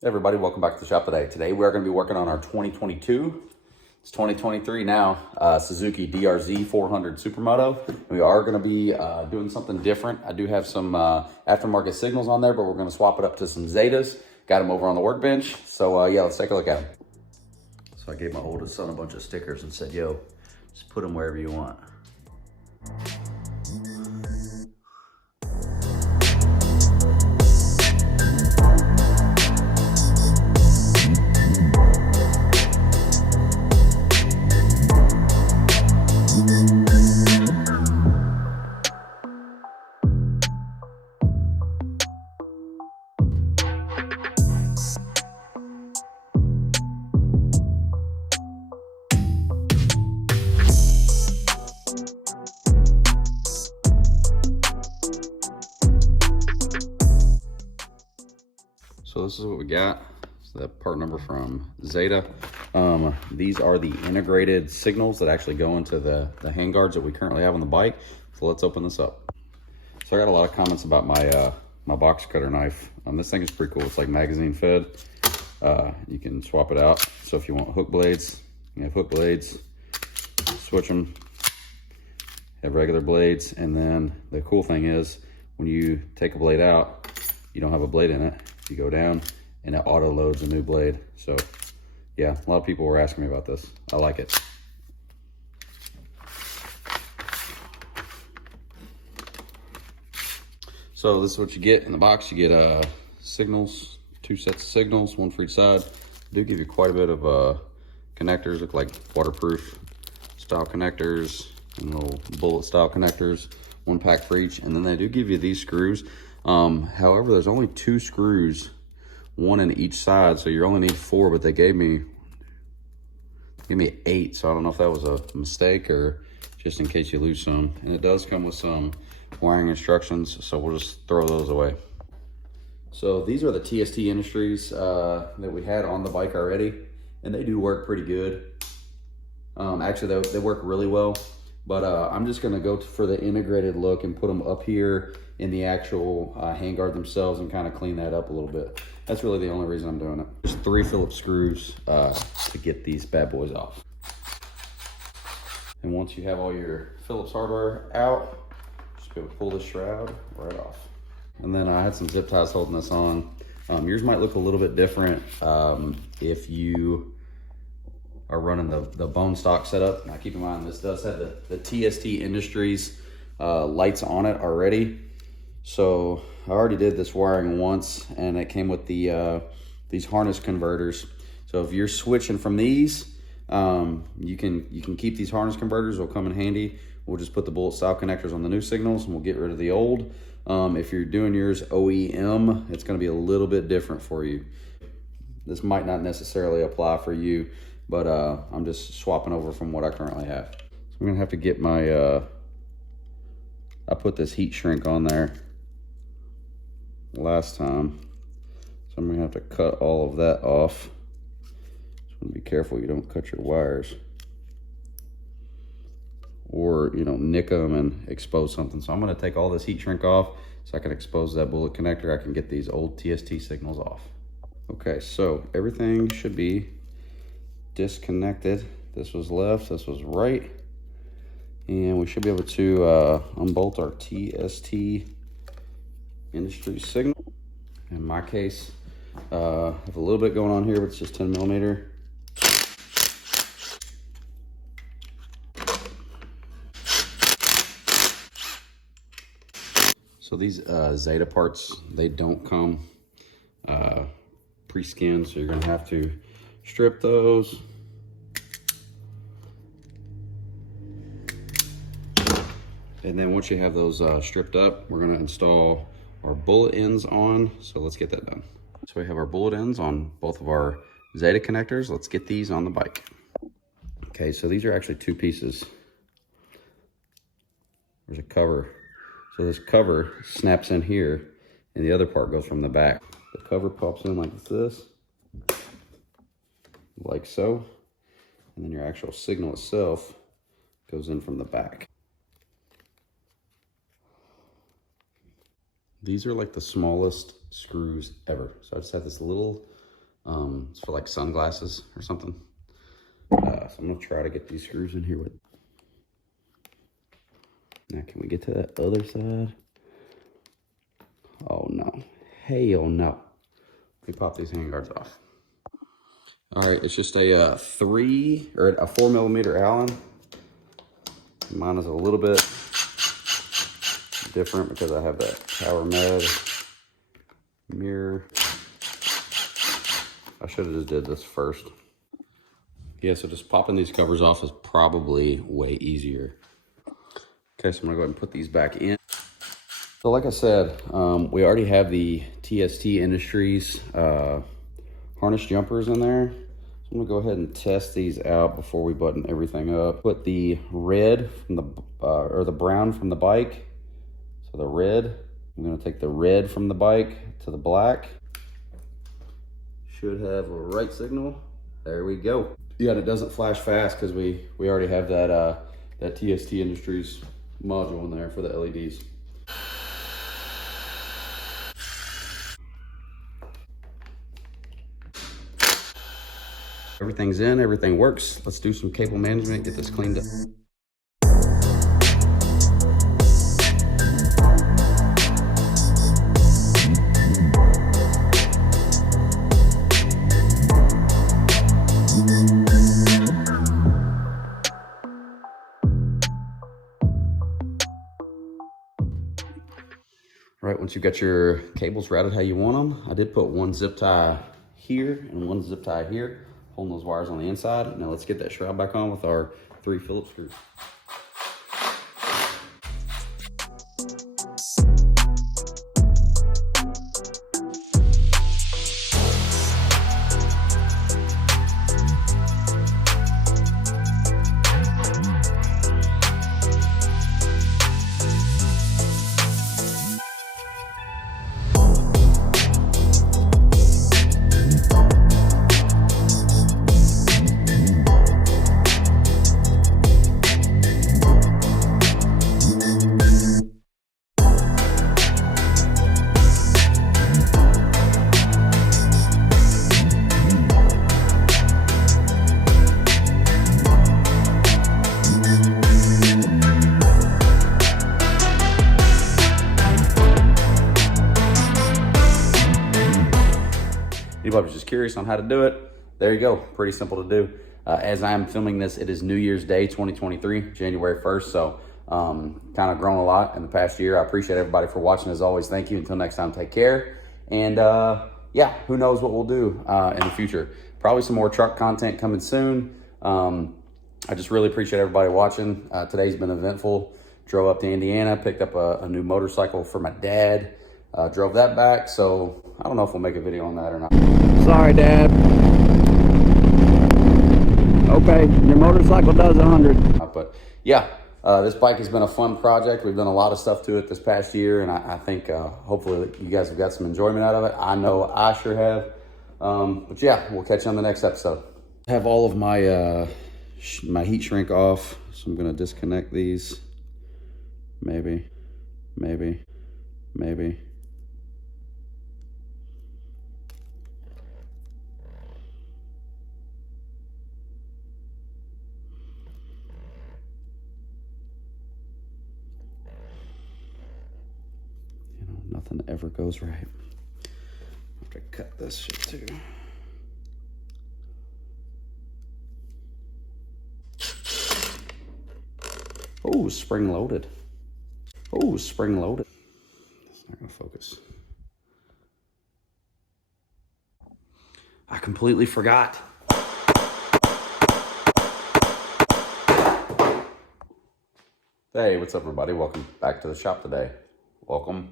Hey everybody, welcome back to the shop today. Today we're going to be working on our 2022, it's 2023 now, Suzuki DRZ400 Supermoto. We are going to be doing something different. I do have some aftermarket signals on there, but we're going to swap it up to some Zetas. Got them over on the workbench. So yeah, let's take a look at them. So I gave my oldest son a bunch of stickers and said, yo, just put them wherever you want. So this is what we got. It's the part number from Zeta. These are the integrated signals that actually go into the handguards that we currently have on the bike. So let's open this up. So I got a lot of comments about my my box cutter knife. This thing is pretty cool. It's like magazine fed. You can swap it out. So if you want hook blades, you have hook blades. Switch them. Have regular blades, and then the cool thing is when you take a blade out, you don't have a blade in it. You go down and it auto loads a new blade. So yeah, a lot of people were asking me about this. I like it. So this is what you get in the box. You get signals, 2 sets of signals, 1 for each side. They do give you quite a bit of connectors, look like waterproof style connectors and little bullet style connectors, 1 pack for each. And then they do give you these screws. However, there's only 2 screws, 1 in each side, so you only need 4, but they gave me 8, so I don't know if that was a mistake or just in case you lose some. And it does come with some wiring instructions, so we'll just throw those away. So these are the TST Industries that we had on the bike already, and they do work pretty good. Actually, they work really well, but I'm just gonna go for the integrated look and put them up here in the actual handguard themselves and kind of clean that up a little bit. That's really the only reason I'm doing it. There's 3 Phillips screws to get these bad boys off. And once you have all your Phillips hardware out, just go pull this shroud right off. And then I had some zip ties holding this on. Yours might look a little bit different if you are running the bone stock setup. Now keep in mind, this does have the TST Industries lights on it already. So I already did this wiring once, and it came with the these harness converters. So if you're switching from these, you can keep these harness converters. They'll come in handy. We'll just put the bullet style connectors on the new signals, and we'll get rid of the old. If you're doing yours OEM, it's going to be a little bit different for you. This might not necessarily apply for you, but I'm just swapping over from what I currently have. So I'm gonna have to get my I put this heat shrink on there last time, so I'm gonna have to cut all of that off. Just want to be careful you don't cut your wires, or you know, nick them and expose something. So I'm gonna take all this heat shrink off so I can expose that bullet connector. I can get these old TST signals off. Okay, so everything should be disconnected. This was left, this was right, and we should be able to unbolt our TST Industry signal. In my case, I have a little bit going on here, but it's just 10 millimeter. So these Zeta parts, they don't come pre-skinned, so you're gonna have to strip those. And then once you have those stripped up, we're gonna install our bullet ends on. So let's get that done. So we have our bullet ends on both of our Zeta connectors. Let's get these on the bike. Okay, so these are actually 2 pieces. There's a cover. So this cover snaps in here, and the other part goes from the back. The cover pops in like this, like so, and then your actual signal itself goes in from the back. These are like the smallest screws ever. So I just have this little It's for like sunglasses or something. So I'm gonna try to get these screws in here with. Now, can we get to that other side? Oh no, hell no. Let me pop these handguards off. All right, it's just a 4mm Allen. Mine is a little bit different because I have that Power Med mirror. I should have just did this first. Yeah, so just popping these covers off is probably way easier. Okay, so I'm gonna go ahead and put these back in. So like I said, we already have the TST Industries harness jumpers in there. So I'm gonna go ahead and test these out before we button everything up. Put the red from the, or the brown from the bike. So the red, I'm gonna take the red from the bike to the black. Should have a right signal. There we go. Yeah, and it doesn't flash fast because we already have that that TST Industries module in there for the LEDs. Everything's in, everything works. Let's do some cable management, get this cleaned up. All right, once you've got your cables routed how you want them, I did put one zip tie here and one zip tie here, holding those wires on the inside. Now let's get that shroud back on with our 3 Phillips screws. Anybody was just curious on how to do it, there you go. Pretty simple to do. As I'm filming this, it is New Year's Day 2023, January 1st. So kind of grown a lot in the past year. I appreciate everybody for watching. As always, thank you. Until next time, take care. And yeah, who knows what we'll do in the future. Probably some more truck content coming soon. I just really appreciate everybody watching. Today's been eventful. Drove up to Indiana, picked up a new motorcycle for my dad. Drove that back, so I don't know if we'll make a video on that or not. Sorry, Dad. Okay, your motorcycle does 100. But yeah, this bike has been a fun project. We've done a lot of stuff to it this past year, and I think hopefully you guys have got some enjoyment out of it. I know I sure have. But yeah, we'll catch you on the next episode. I have all of my my heat shrink off, so I'm gonna disconnect these. Maybe. Nothing ever goes right. I have to cut this shit too. Oh, spring loaded. Oh, spring loaded. It's not gonna focus. I completely forgot. Hey, what's up everybody? Welcome back to the shop today. Welcome.